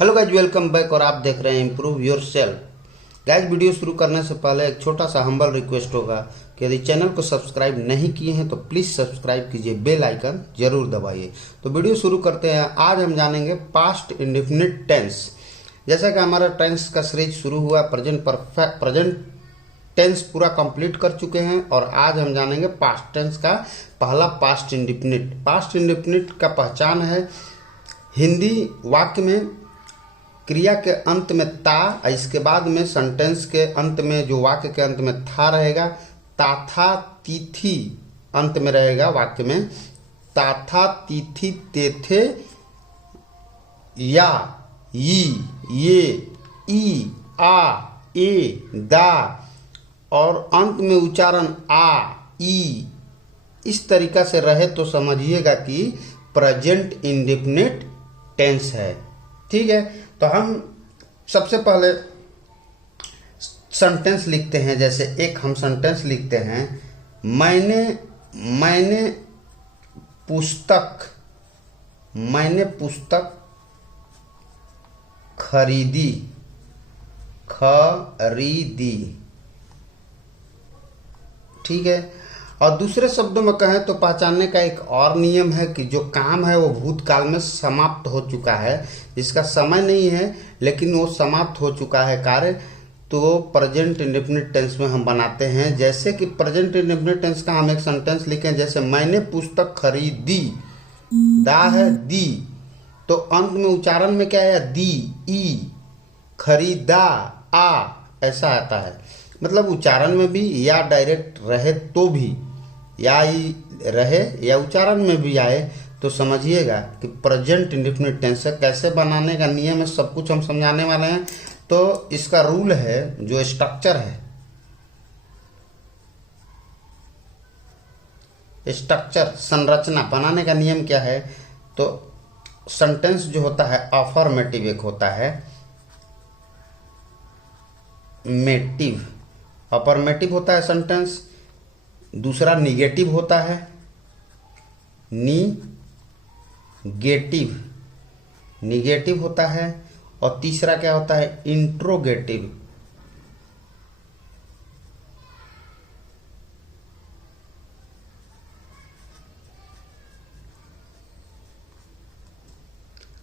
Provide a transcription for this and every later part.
Hello guys, welcome back. और आप देख रहे हैं improve your self. Guys, video शुरू करने से पहले एक छोटा सा हम्बल रिक्वेस्ट होगा कि यदि चैनल को सब्सक्राइब नहीं किए हैं तो प्लीज़ सब्सक्राइब कीजिए, बेल आइकन जरूर दबाइए। तो वीडियो शुरू करते हैं। आज हम जानेंगे पास्ट इंडेफिनिट टेंस। जैसा कि हमारा टेंस का सीरीज शुरू हुआ, प्रेजेंट टेंस पूरा कंप्लीट कर चुके हैं और आज हम जानेंगे पास्ट टेंस का पहला पास्ट इंडेफिनिट। पास्ट इंडेफिनिट का पहचान है, हिंदी वाक्य में क्रिया के अंत में ता, इसके बाद में सेंटेंस के अंत में जो वाक्य के अंत में था रहेगा, ताथा तिथि अंत में रहेगा वाक्य में, ताथा तिथि तेथे या ये ई आ ए दा और अंत में उच्चारण आ ई इस तरीका से रहे तो समझिएगा कि प्रेजेंट इंडेफिनिट टेंस है। ठीक है, तो हम सबसे पहले सेंटेंस लिखते हैं। जैसे एक हम सेंटेंस लिखते हैं, मैंने पुस्तक खरीदी। ठीक है, और दूसरे शब्दों में कहें तो पहचानने का एक और नियम है कि जो काम है वो भूतकाल में समाप्त हो चुका है, जिसका समय नहीं है लेकिन वो समाप्त हो चुका है कार्य, तो प्रेजेंट इंडेफिनिट टेंस में हम बनाते हैं। जैसे कि प्रेजेंट इंडेफिनिट टेंस का हम एक सेंटेंस लिखें, जैसे मैंने पुस्तक खरीदी, दा है दी, तो अंत में उच्चारण में क्या है, दी ई, खरीदा आ, ऐसा आता है। मतलब उच्चारण में भी या डायरेक्ट रहे तो भी, या ही रहे या उच्चारण में भी आए तो समझिएगा कि प्रेजेंट इंडेफिनिट टेंस है। कैसे बनाने का नियम है सब कुछ हम समझाने वाले हैं। तो इसका रूल है, जो स्ट्रक्चर है, स्ट्रक्चर संरचना बनाने का नियम क्या है, तो सेंटेंस जो होता है अफर्मेटिव एक होता है, मेटिव अफर्मेटिव होता है सेंटेंस, दूसरा निगेटिव होता है, निगेटिव होता है, और तीसरा क्या होता है, इंट्रोगेटिव।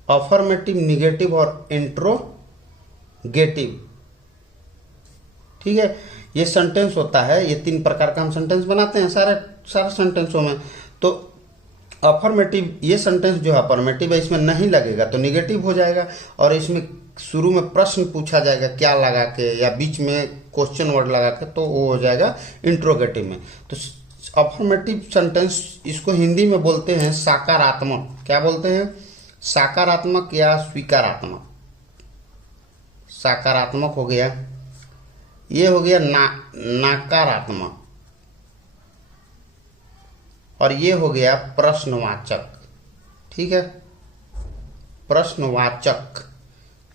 अफर्मेटिव, निगेटिव और इंट्रोगेटिव। ठीक है, ये सेंटेंस होता है। ये तीन प्रकार का हम सेंटेंस बनाते हैं सारे सेंटेंसों में। तो अफर्मेटिव ये सेंटेंस जो है अफर्मेटिव है, इसमें नहीं लगेगा तो निगेटिव हो जाएगा, और इसमें शुरू में प्रश्न पूछा जाएगा क्या लगा के, या बीच में क्वेश्चन वर्ड लगा के, तो वो हो जाएगा इंट्रोगेटिव में। तो अफर्मेटिव सेंटेंस इसको हिंदी में बोलते हैं सकारात्मक। क्या बोलते हैं, सकारात्मक या स्वीकारात्मक। सकारात्मक हो गया, ये हो गया नकारात्मक, और ये हो गया प्रश्नवाचक। ठीक है, प्रश्नवाचक।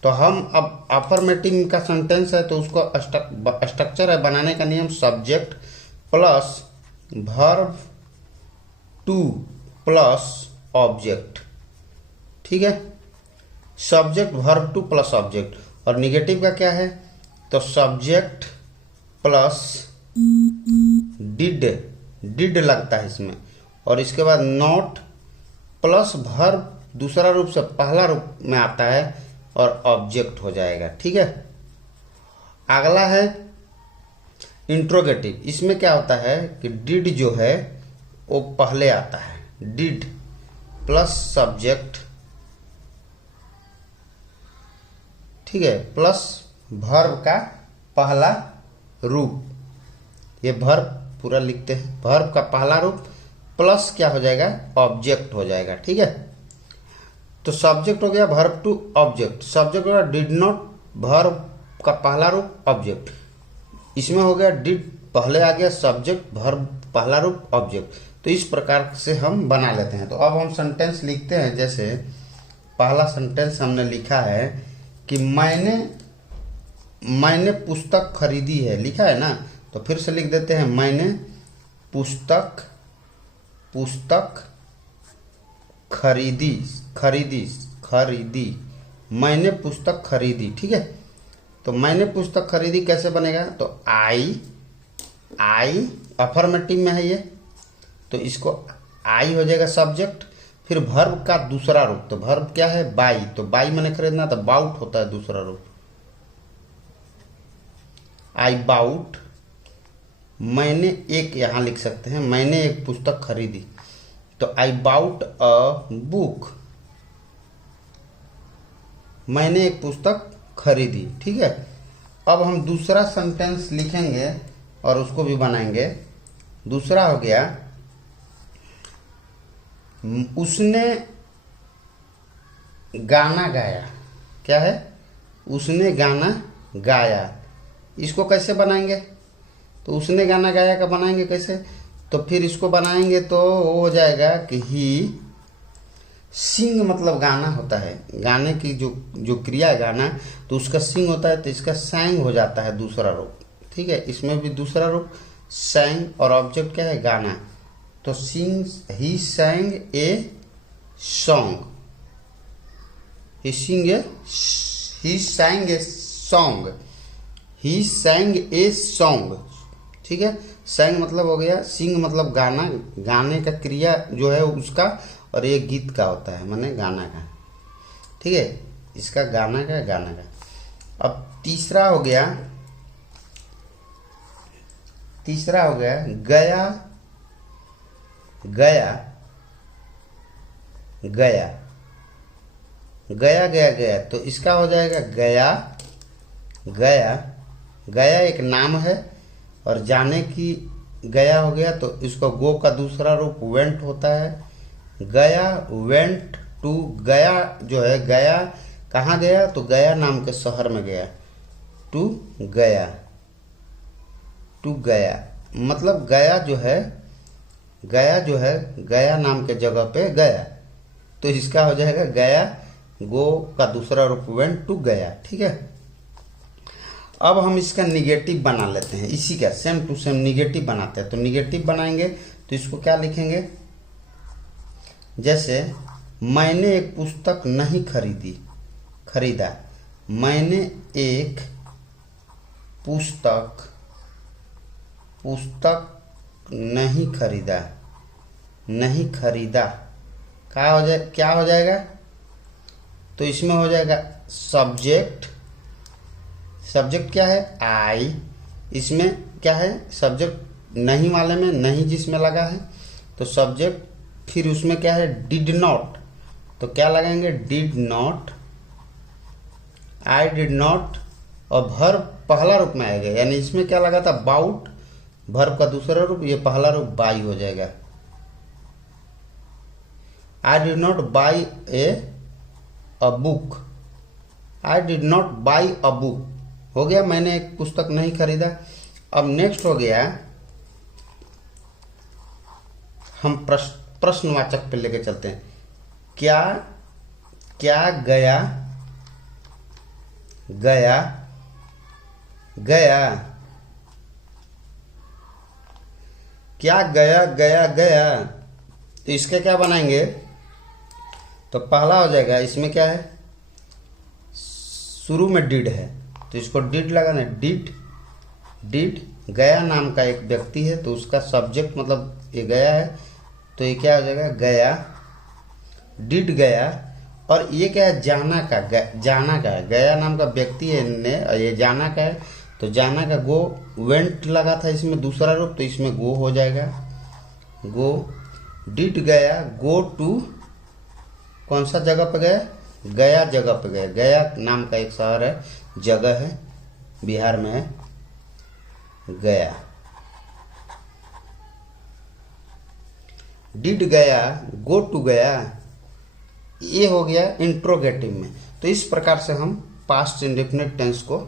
तो हम अब अफर्मेटिव का सेंटेंस है तो उसको स्ट्रक्चर है बनाने का नियम, subject plus verb two plus object. ठीक है, subject verb two plus object. और निगेटिव का क्या है, तो सब्जेक्ट प्लस डिड लगता है इसमें, और इसके बाद नॉट प्लस वर्ब दूसरा रूप से पहला रूप में आता है और ऑब्जेक्ट हो जाएगा। ठीक है, अगला है इंट्रोगेटिव। इसमें क्या होता है कि डिड जो है वो पहले आता है, डिड प्लस सब्जेक्ट, ठीक है, प्लस वर्ब का पहला रूप। ये वर्ब पूरा लिखते हैं, वर्ब का पहला रूप प्लस क्या हो जाएगा, ऑब्जेक्ट हो जाएगा। ठीक है, तो सब्जेक्ट हो गया वर्ब टू ऑब्जेक्ट, सब्जेक्ट हो गया डिड नॉट, वर्ब का पहला रूप ऑब्जेक्ट। इसमें हो गया डिड पहले आ गया, सब्जेक्ट वर्ब पहला रूप ऑब्जेक्ट। तो इस प्रकार से हम बना लेते हैं। तो अब हम सेंटेंस लिखते हैं। जैसे पहला सेंटेंस हमने लिखा है कि मैंने पुस्तक खरीदी है, लिखा है ना, तो फिर से लिख देते हैं, मैंने पुस्तक खरीदी मैंने पुस्तक खरीदी। ठीक है, तो मैंने पुस्तक खरीदी कैसे बनेगा, तो आई अफर्मेटिव में है ये, तो इसको आई हो जाएगा सब्जेक्ट, फिर वर्ब का दूसरा रूप, तो वर्ब क्या है, बाई, तो बाई मैंने खरीदना, तो बाउट होता है दूसरा रूप, आई बाउट। मैंने एक यहां लिख सकते हैं, मैंने एक पुस्तक खरीदी, तो आई बाउट अ बुक, मैंने एक पुस्तक खरीदी। ठीक है, अब हम दूसरा सेंटेंस लिखेंगे और उसको भी बनाएंगे। दूसरा हो गया, उसने गाना गाया। क्या है, उसने गाना गाया। इसको कैसे बनाएंगे, तो उसने गाना गाया का बनाएंगे कैसे, तो फिर इसको बनाएंगे तो वो हो जाएगा कि ही सिंग, मतलब गाना होता है, गाने की जो क्रिया है गाना, तो उसका सिंग होता है, तो इसका सैंग हो जाता है दूसरा रूप। ठीक है, इसमें भी दूसरा रूप सैंग, और ऑब्जेक्ट क्या है, गाना, तो sing, he sang a song, he sang a song, he sang a song. ठीक है, सैंग मतलब हो गया, सिंग मतलब गाना, गाने का क्रिया जो है उसका, और ये गीत का होता है, माने गाना का। ठीक है, इसका गाना का। अब तीसरा हो गया गया गया, तो इसका हो जाएगा गया एक नाम है, और जाने की गया हो गया, तो इसको गो का दूसरा रूप वेंट होता है, गया वेंट टू। गया जो है, गया कहाँ गया, तो गया नाम के शहर में गया, टू गया, मतलब गया जो है गया नाम के जगह पे गया, तो इसका हो जाएगा गया, गो का दूसरा रूप वेंट टू गया। ठीक है, अब हम इसका निगेटिव बना लेते हैं, इसी का सेम टू सेम निगेटिव बनाते हैं। तो निगेटिव बनाएंगे तो इसको क्या लिखेंगे, जैसे मैंने एक पुस्तक नहीं खरीदा, मैंने एक पुस्तक नहीं खरीदा, क्या हो जाएगा, तो इसमें हो जाएगा सब्जेक्ट क्या है, आई, इसमें क्या है, सब्जेक्ट नहीं वाले में नहीं जिसमें लगा है, तो सब्जेक्ट, फिर उसमें क्या है, डिड नॉट, तो क्या लगाएंगे, did not, I did not, और वर्ब पहला रूप में आएगा, यानी इसमें क्या लगा था, बाउट, वर्ब का दूसरा रूप, ये पहला रूप बाई हो जाएगा, I did not by a book, I did not by a book हो गया, मैंने एक पुस्तक नहीं खरीदा। अब नेक्स्ट हो गया, हम प्रश्नवाचक पे लेके चलते हैं, क्या गया क्या गया, तो इसके क्या बनाएंगे, तो पहला हो जाएगा, इसमें क्या है, शुरू में डिड है, तो इसको डिड लगाना, डिड गया नाम का एक व्यक्ति है, तो उसका सब्जेक्ट मतलब ये गया है, तो ये क्या हो जाएगा, डिड गया, और ये क्या है, जाना का है, गया नाम का व्यक्ति है ने, ये जाना का है, तो जाना का गो, वेंट लगा था इसमें दूसरा रूप, तो इसमें गो हो जाएगा, गो, डिड गया, गो टू, कौन सा जगह पे गया, गया जगह पे गया, गया नाम का एक शहर है, जगह है, बिहार में है, गया, डिड गया, गो टू गया, ये हो गया इंट्रोगेटिव में। तो इस प्रकार से हम पास्ट इंडेफिनिट टेंस को